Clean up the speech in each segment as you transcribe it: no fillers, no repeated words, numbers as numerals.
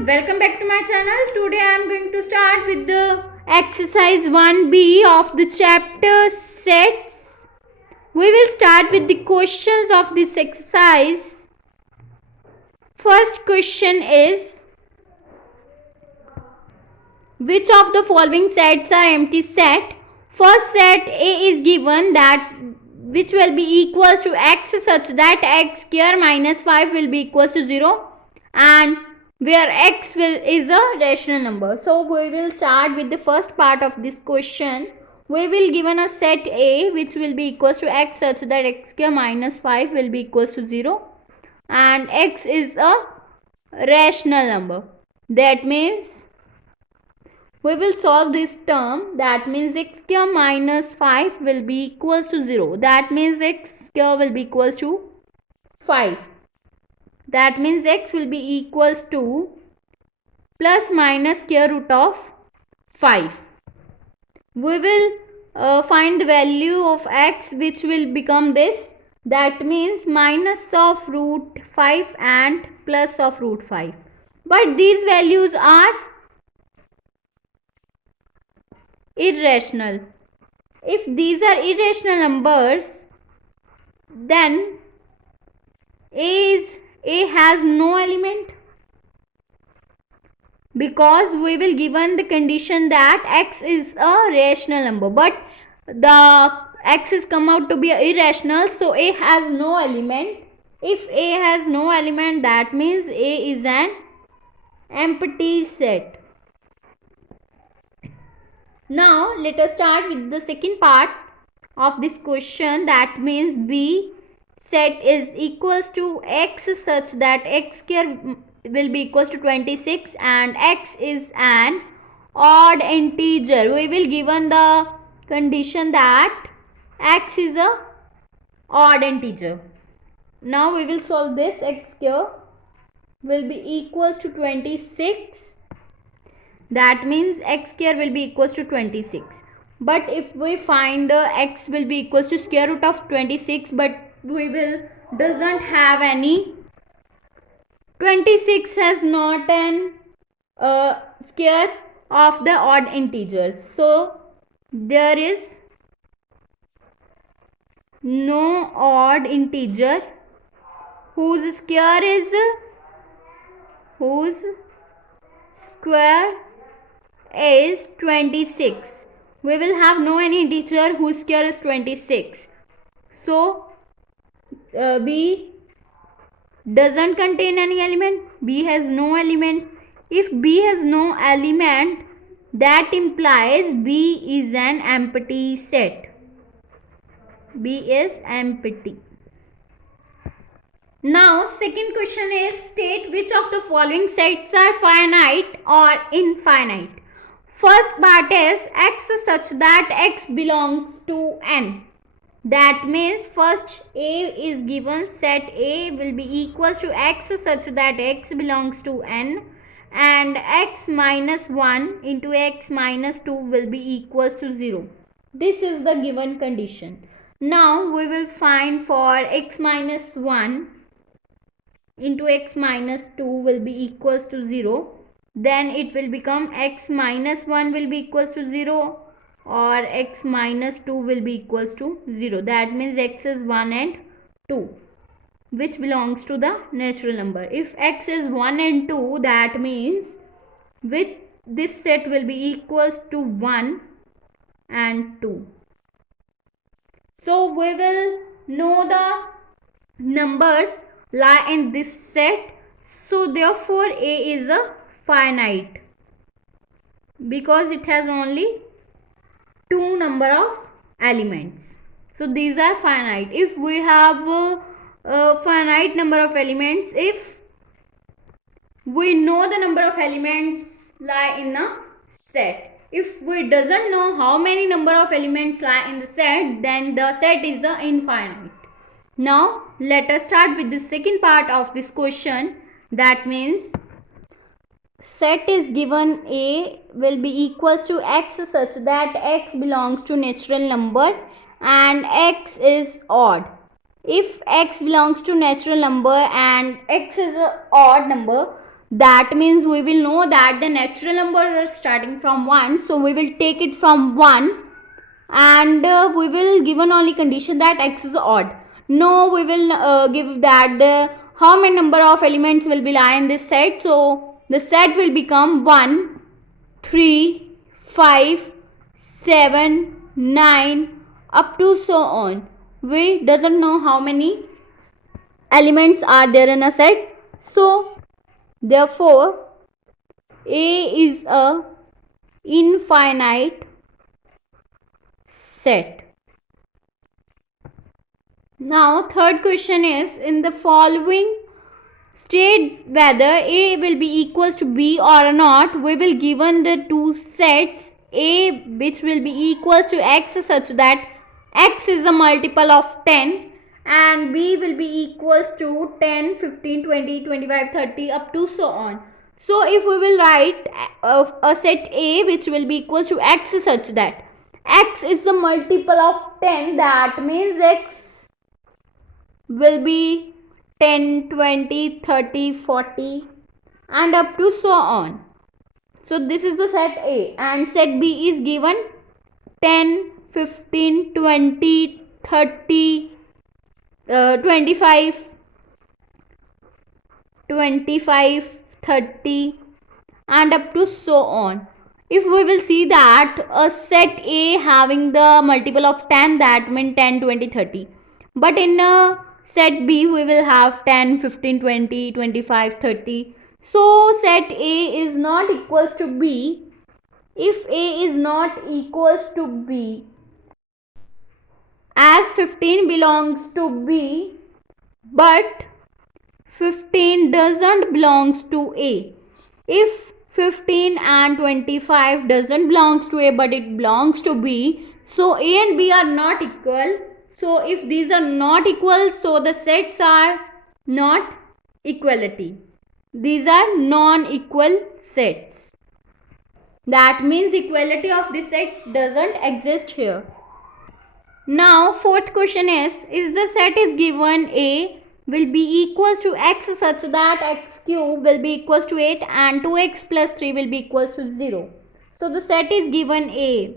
everyone, welcome back to my channel. Today I am going to start with the exercise 1B of the chapter sets. We will start with the questions of this exercise. First question is, which of the following sets are empty set? First set A is given that which will be equals to x such that x square minus 5 will be equals to 0 and where x is a rational number. So we will start with the first part of this question. We will given a set A which will be equals to x such that x square minus 5 will be equals to 0 and x is a rational number. That means we will solve this term. That means x square minus 5 will be equals to 0. That means x square will be equals to 5. That means x will be equals to plus minus square root of 5. We will find the value of x which will become this. That means minus of root 5 and plus of root 5. But these values are irrational. If these are irrational numbers, then A has no element, because we will given the condition that x is a rational number, but the x is come out to be irrational, so A has no element. If A has no element, that means A is an empty set. Now let us start with the second part of this question. That means B set is equals to x such that x square will be equals to 26 and x is an odd integer. We will given the condition that x is a odd integer. Now we will solve this. X square will be equals to 26. That means x square will be equals to 26. But if we find x will be equals to square root of 26, but we will doesn't have any, 26 has not an square of the odd integer, so there is no odd integer whose square is 26. We will have no any integer whose square is 26. So B doesn't contain any element. B has no element. If B has no element, that implies B is an empty set. B is empty. Now second question is, state which of the following sets are finite or infinite. First part is x such that x belongs to n. That means first A is given, set A will be equals to x such that x belongs to n and x minus 1 into x minus 2 will be equals to 0. This is the given condition. Now we will find for x minus 1 into x minus 2 will be equals to 0. Then it will become x minus 1 will be equals to 0 or x minus 2 will be equals to 0. That means x is 1 and 2 which belongs to the natural number. If x is 1 and 2, that means with this set will be equals to 1 and 2. So we will know the numbers lie in this set. So therefore A is a finite because it has only 2 number of elements. So these are finite. If we have a finite number of elements, if we know the number of elements lie in a set, if we doesn't know how many number of elements lie in the set, then the set is a infinite. Now let us start with the second part of this question. That means set is given A will be equals to x such that x belongs to natural number and x is odd. If x belongs to natural number and x is an odd number, That means we will know that the natural numbers are starting from 1, so we will take it from 1, and we will given only condition that x is odd. No, we will give that the how many number of elements will be lie in this set. So the set will become 1, 3, 5, 7, 9 up to so on. We doesn't know how many elements are there in a set. So therefore A is a infinite set. Now third question is, in the following state whether A will be equals to B or not. We will given the two sets A which will be equals to x such that x is a multiple of 10 and B will be equals to 10, 15, 20, 25, 30 up to so on. So if we will write a set A which will be equals to x such that x is the multiple of 10, that means x will be 10, 20, 30, 40 and up to so on. So this is the set A, and set B is given 10, 15, 20, 30, 25, 25, 30 and up to so on. If we will see that a set A having the multiple of 10, that means 10, 20, 30. But in a set B we will have 10, 15, 20, 25, 30. So set A is not equals to B. If A is not equals to B, as 15 belongs to B, but 15 doesn't belongs to A. If 15 and 25 doesn't belongs to A but it belongs to B, so A and B are not equal. So if these are not equal, so the sets are not equality. These are non-equal sets. That means equality of the sets doesn't exist here. Now fourth question is the set is given A will be equals to x such that x cube will be equals to 8 and 2x plus 3 will be equals to 0. So the set is given A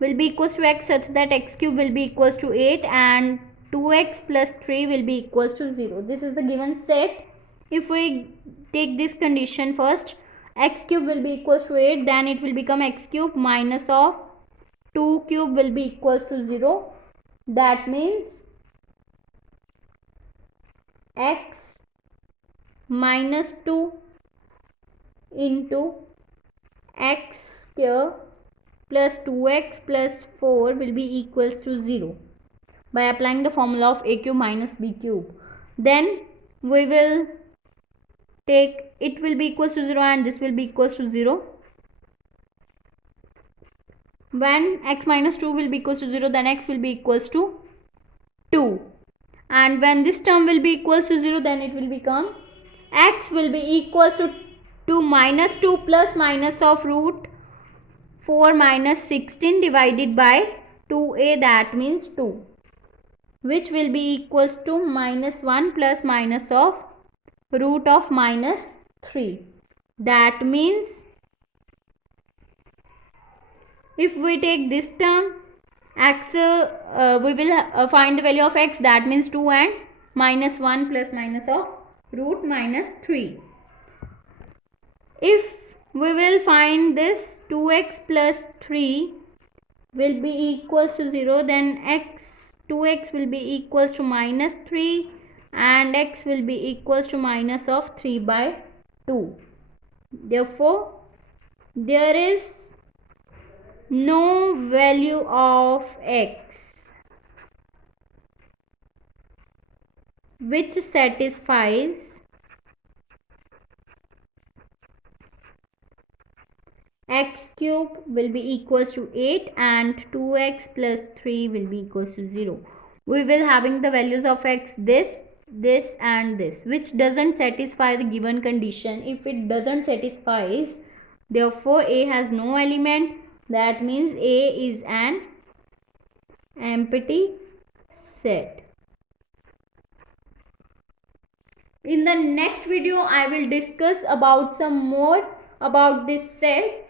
will be equals to x such that x cube will be equals to 8 and 2x plus 3 will be equals to 0. This is the given set. If we take this condition first, x cube will be equals to 8, then it will become x cube minus of 2 cube will be equals to 0. That means x minus 2 into x square plus 2x plus 4 will be equals to 0 by applying the formula of a cube minus b cube. Then we will take it will be equals to 0 and this will be equals to 0. When x minus 2 will be equals to 0, then x will be equals to 2. And when this term will be equals to 0, then it will become x will be equals to 2 minus 2 plus minus of root 4 minus 16 divided by 2a, that means 2, which will be equals to minus 1 plus minus of root of minus 3. That means if we take this term x, we will find the value of x, that means 2 and minus 1 plus minus of root minus 3. If we will find this 2x plus 3 will be equals to 0, then 2x will be equals to minus 3 and x will be equals to minus of 3 by 2. Therefore, there is no value of x which satisfies x cube will be equals to 8 and 2x plus 3 will be equals to 0. We will having the values of x this and this, which doesn't satisfy the given condition. If it doesn't satisfies, therefore A has no element. That means A is an empty set. In the next video, I will discuss about some more about this set.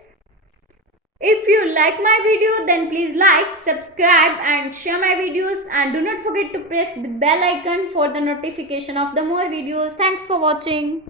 If you like my video, then please like, subscribe and share my videos, and do not forget to press the bell icon for the notification of the more videos. Thanks for watching.